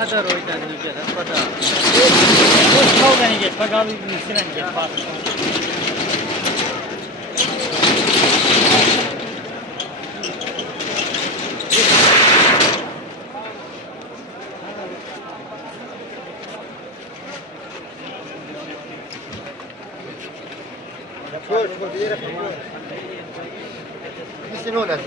Ada roidan ni get pada. Terus kau kan ni get pagawi ni sinan get pas. Şöyle bir yere koyuyor. Bizim o lazım.